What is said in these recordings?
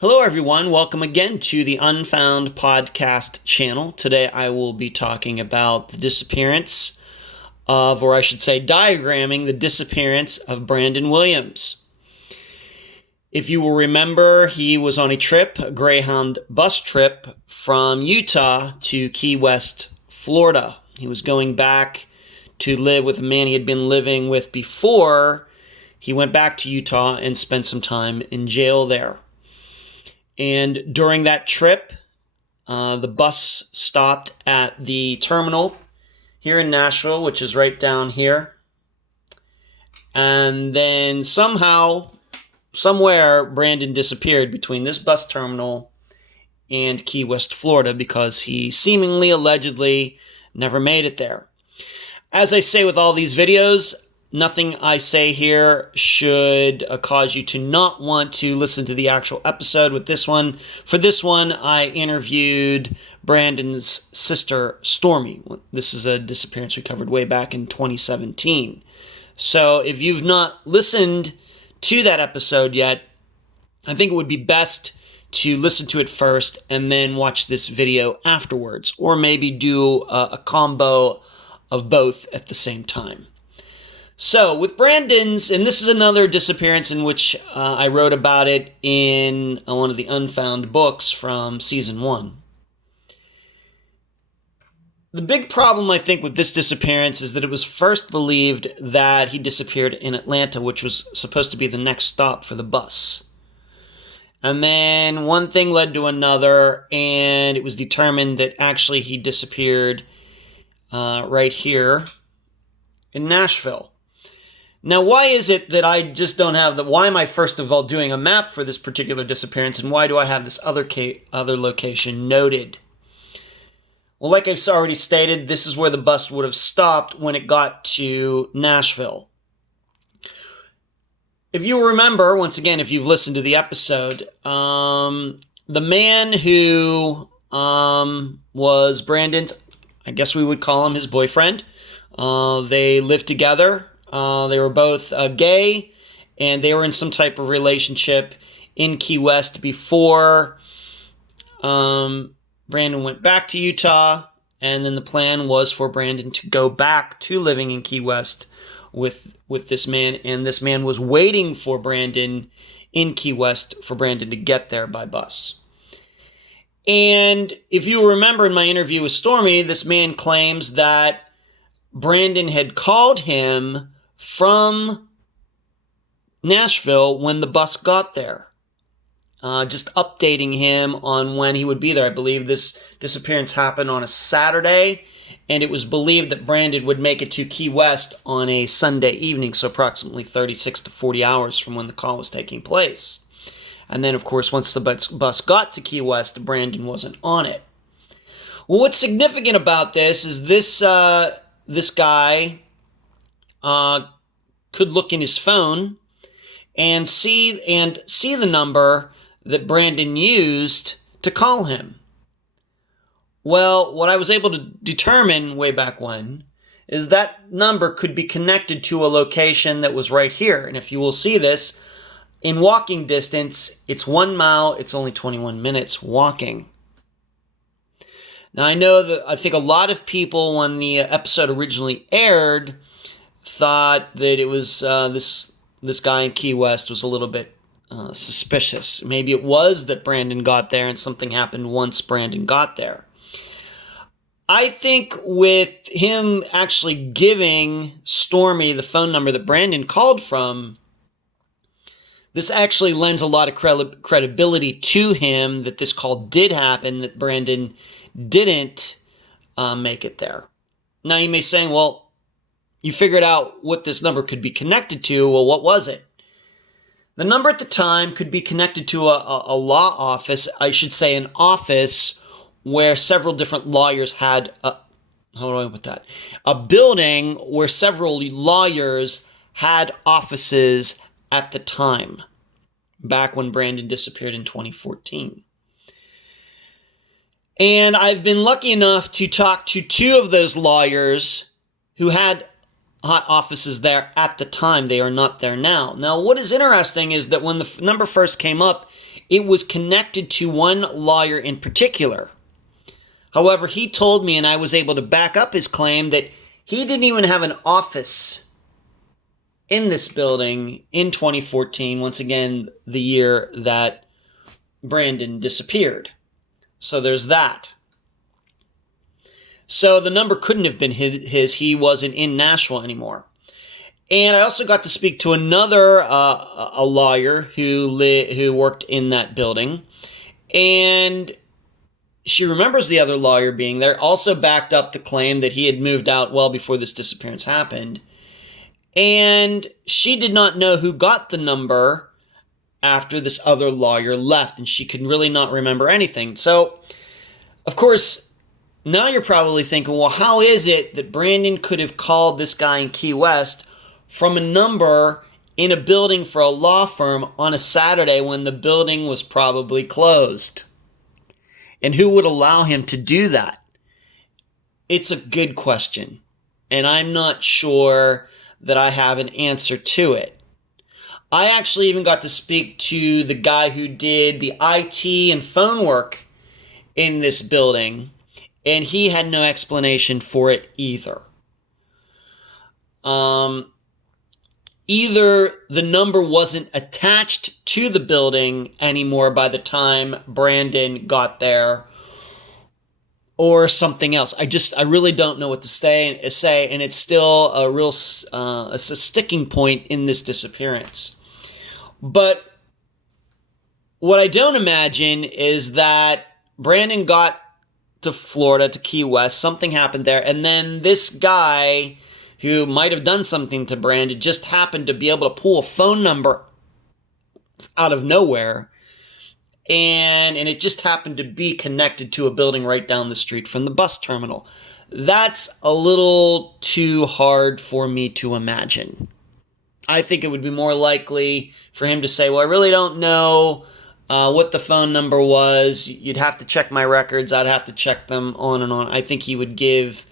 Hello, everyone. Welcome again to the Unfound podcast channel. Today I will be talking about the disappearance of, or I should say, diagramming the disappearance of Brandon Williams. If you will remember, he was on a trip, a Greyhound bus trip from Utah to Key West, Florida. He was going back to live with a man he had been living with before. He went back to Utah and spent some time in jail there. And during that trip, the bus stopped at the terminal here in Nashville, which is right down here. And then somewhere, Brandon disappeared between this bus terminal and Key West, Florida, because he seemingly, allegedly, never made it there. As I say with all these videos, nothing I say here should cause you to not want to listen to the actual episode with this one. For this one, I interviewed Brandon's sister, Stormy. This is a disappearance we covered way back in 2017. So if you've not listened to that episode yet, I think it would be best to listen to it first and then watch this video afterwards, or maybe do a combo of both at the same time. So with Brandon's, and this is another disappearance in which I wrote about it in one of the Unfound books from season 1. The big problem, I think, with this disappearance is that it was first believed that he disappeared in Atlanta, which was supposed to be the next stop for the bus. And then one thing led to another, and it was determined that actually he disappeared right here in Nashville. Now, why is it that I just don't have why am I first of all doing a map for this particular disappearance, and why do I have this other location noted? Well, like I've already stated, this is where the bus would have stopped when it got to Nashville. If you remember, once again, if you've listened to the episode, the man who was Brandon's, I guess we would call him his boyfriend, they lived together. They were both gay, and they were in some type of relationship in Key West before Brandon went back to Utah, and then the plan was for Brandon to go back to living in Key West with this man, and this man was waiting for Brandon in Key West for Brandon to get there by bus. And if you remember in my interview with Stormy, this man claims that Brandon had called him from Nashville when the bus got there, just updating him on when he would be there. I believe this disappearance happened on a Saturday, and it was believed that Brandon would make it to Key West on a Sunday evening, so approximately 36 to 40 hours from when the call was taking place. And then, of course, once the bus got to Key West, Brandon wasn't on it. Well, what's significant about this is this guy could look in his phone and see the number that Brandon used to call him. Well, what I was able to determine way back when is that number could be connected to a location that was right here. And if you will see this, in walking distance, it's 1 mile, it's only 21 minutes walking. Now, I think a lot of people, when the episode originally aired, thought that it was this guy in Key West was a little bit suspicious. Maybe it was that Brandon got there and something happened once Brandon got there. I think with him actually giving Stormy the phone number that Brandon called from, this actually lends a lot of credibility to him that this call did happen, that Brandon didn't make it there. Now you may say, well, you figured out what this number could be connected to. Well, what was it? The number at the time could be connected to a law office, I should say an office where several different lawyers had, how do I put that? A building where several lawyers had offices at the time, back when Brandon disappeared in 2014. And I've been lucky enough to talk to 2 of those lawyers who had hot offices there at the time. They are not there now. Now, what is interesting is that when the number first came up, it was connected to one lawyer in particular. However, he told me, and I was able to back up his claim, that he didn't even have an office in this building in 2014, once again, the year that Brandon disappeared. So there's that. So the number couldn't have been his. He wasn't in Nashville anymore. And I also got to speak to another a lawyer who worked in that building. And she remembers the other lawyer being there, also backed up the claim that he had moved out well before this disappearance happened. And she did not know who got the number after this other lawyer left, and she could really not remember anything. So, of course, now you're probably thinking, well, how is it that Brandon could have called this guy in Key West from a number in a building for a law firm on a Saturday when the building was probably closed? And who would allow him to do that? It's a good question, and I'm not sure that I have an answer to it. I actually even got to speak to the guy who did the IT and phone work in this building, and he had no explanation for it either. Either the number wasn't attached to the building anymore by the time Brandon got there, or something else. I really don't know what to say, and it's still a real a sticking point in this disappearance. But what I don't imagine is that Brandon got to Florida, to Key West, something happened there, and then this guy who might have done something to Brandon just happened to be able to pull a phone number out of nowhere, and it just happened to be connected to a building right down the street from the bus terminal. That's a little too hard for me to imagine. I think it would be more likely for him to say, well, I really don't know what the phone number was. You'd have to check my records. I'd have to check them, on and on. I think he would give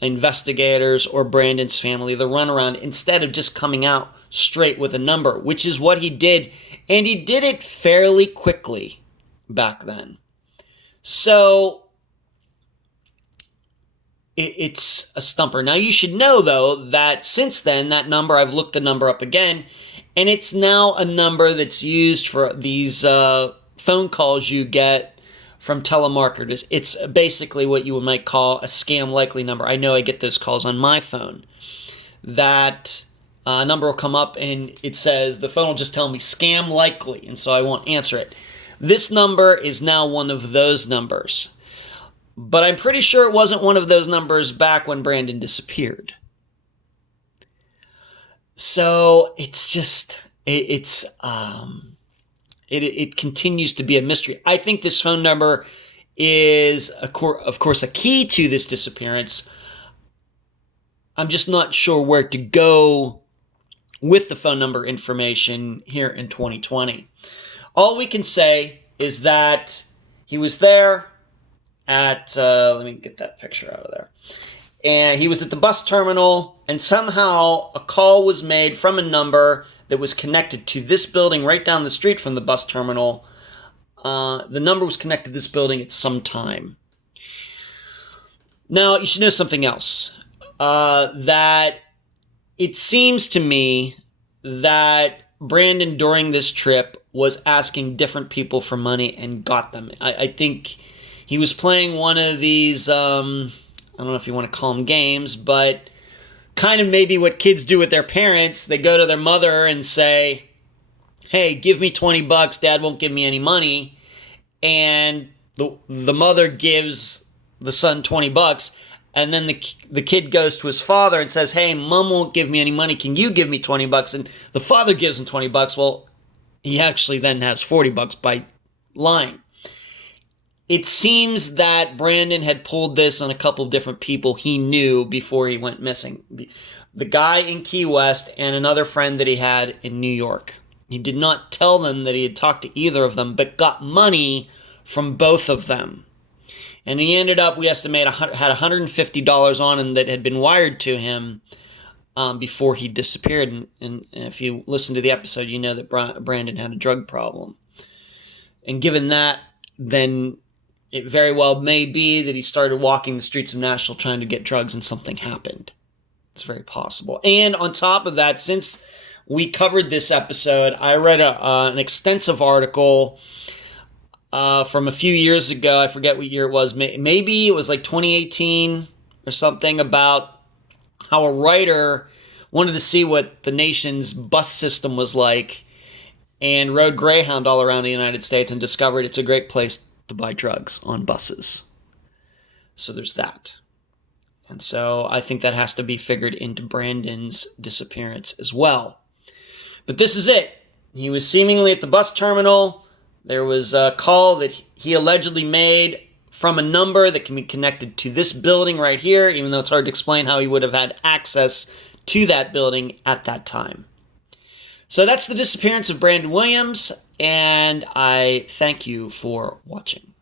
investigators or Brandon's family the runaround instead of just coming out straight with a number, which is what he did. And he did it fairly quickly back then. So it's a stumper. Now, you should know, though, that since then, that number, I've looked the number up again, and it's now a number that's used for these phone calls you get from telemarketers. It's basically what you might call a scam likely number. I know I get those calls on my phone. That number will come up and it says, the phone will just tell me scam likely, and so I won't answer it. This number is now one of those numbers. But I'm pretty sure it wasn't one of those numbers back when Brandon disappeared. So it's just, it continues to be a mystery. I think this phone number is, of course, a key to this disappearance. I'm just not sure where to go with the phone number information here in 2020. All we can say is that he was there at, let me get that picture out of there. And he was at the bus terminal, and somehow a call was made from a number that was connected to this building right down the street from the bus terminal. The number was connected to this building at some time. Now, you should know something else. That it seems to me that Brandon, during this trip, was asking different people for money and got them. I think he was playing one of these, I don't know if you want to call them games, but kind of maybe what kids do with their parents. They go to their mother and say, hey, give me $20, Dad won't give me any money. And the mother gives the son $20, and then the kid goes to his father and says, hey, Mom won't give me any money, can you give me $20? And the father gives him $20. Well, he actually then has $40 by lying. It seems that Brandon had pulled this on a couple of different people he knew before he went missing. The guy in Key West and another friend that he had in New York. He did not tell them that he had talked to either of them, but got money from both of them. And he ended up, we estimate, had $150 on him that had been wired to him before he disappeared. And if you listen to the episode, you know that Brandon had a drug problem. And given that, then it very well may be that he started walking the streets of Nashville trying to get drugs and something happened. It's very possible. And on top of that, since we covered this episode, I read an extensive article from a few years ago. I forget what year it was. Maybe it was like 2018 or something, about how a writer wanted to see what the nation's bus system was like and rode Greyhound all around the United States and discovered it's a great place to buy drugs on buses. So there's that. And so I think that has to be figured into Brandon's disappearance as well. But this is it. He was seemingly at the bus terminal. There was a call that he allegedly made from a number that can be connected to this building right here, even though it's hard to explain how he would have had access to that building at that time. So that's the disappearance of Brandon Williams, and I thank you for watching.